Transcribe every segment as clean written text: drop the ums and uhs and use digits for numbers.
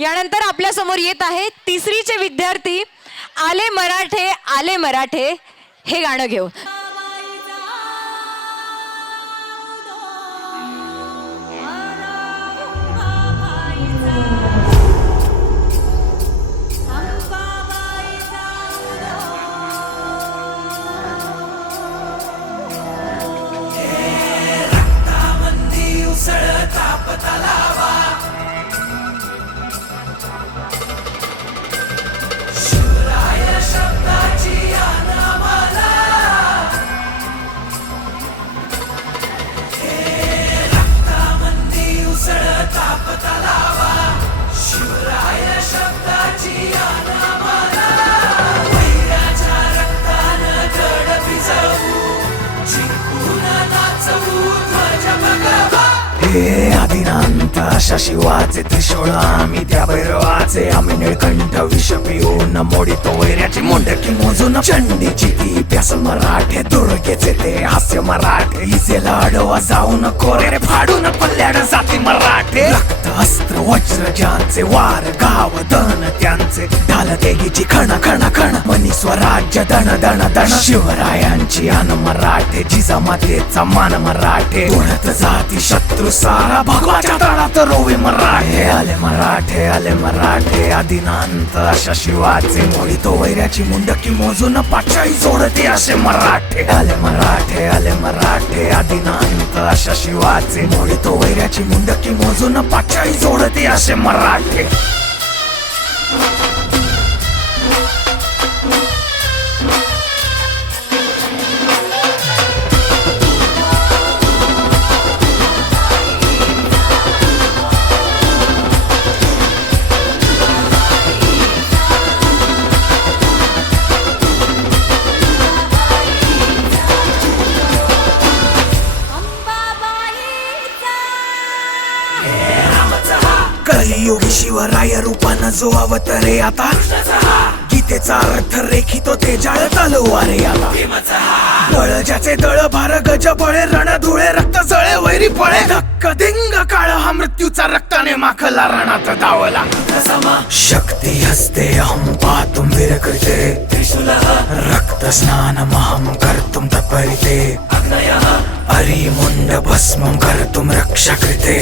यानंतर आपल्या समोर येत आहे तिसरीचे विद्यार्थी आले मराठे हे गाणं घेऊ। हे आदिनांत अशा शिवाचे त्रिशूळ आम्ही त्या भैरवाचे आम्ही निळकंठ विष पिऊन मोडितो वैऱ्याची मुंडकी मोजून चंडीची ती प्यास मराठे दुर्गेचे ते हास्य मराठे इजेला अडवा जाऊन कोरे फाडून पल्ल्याड जाती मराठे रक्त अस्त्र वज्र ज्यांचे वार गाव दन त्यांचे ढाल तेगीची खण खण खण मनी स्वराज्य दण दण दण शिवरायांची अन मराठे जिजामातेचा मान मराठे उडत जाती शत्रू सारा भगवाच्या तळात रोवे मराठे आले मराठे आदिनांत अशा शिवाचे मोडितो वैऱ्याची मुंडकी मोजून पाचाई जोडते असे मराठे आले मराठे आदिनांत अशा शिवाचे मोडितो वैऱ्याची मुंडकी मोजून पाचाई जोडते असे मराठे। कलियुगी शिवराय रूपानं जो अवतरे आता गीतेचा अर्थ रेखितो ते जाळ तलवारे आता बळ ज्याचे दळ भार गज बळे रण धुळे रक्त जळे वैरी पळे धक्क धिंग काळ हा मृत्यूचा रक्ताने माखला रणात धावला शक्ती हस्ते अहं पातुम विरकृते रक्त स्नान महं कर्तुम तत्परिते अरी मुंड भस्मं कर्तुम रक्षा कृते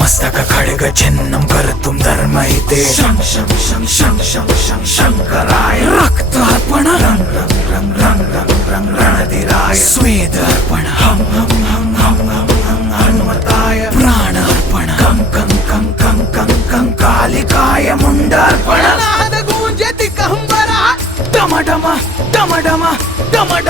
मस्तक खड्ग छिन्नं कर्तुम धर्महिते शं शं शं शं शं शं शंकराय रक्त अर्पण रंग रंग रंग रंग रंग रंग रणधीराय स्वेद अर्पण हम हम हम हम हम हम हनुमताय प्राण अर्पण कं कं कं कं कं कं कालिकाय मुंड अर्पण नाद गूंजे दिगंबरा डम डम डम डम डम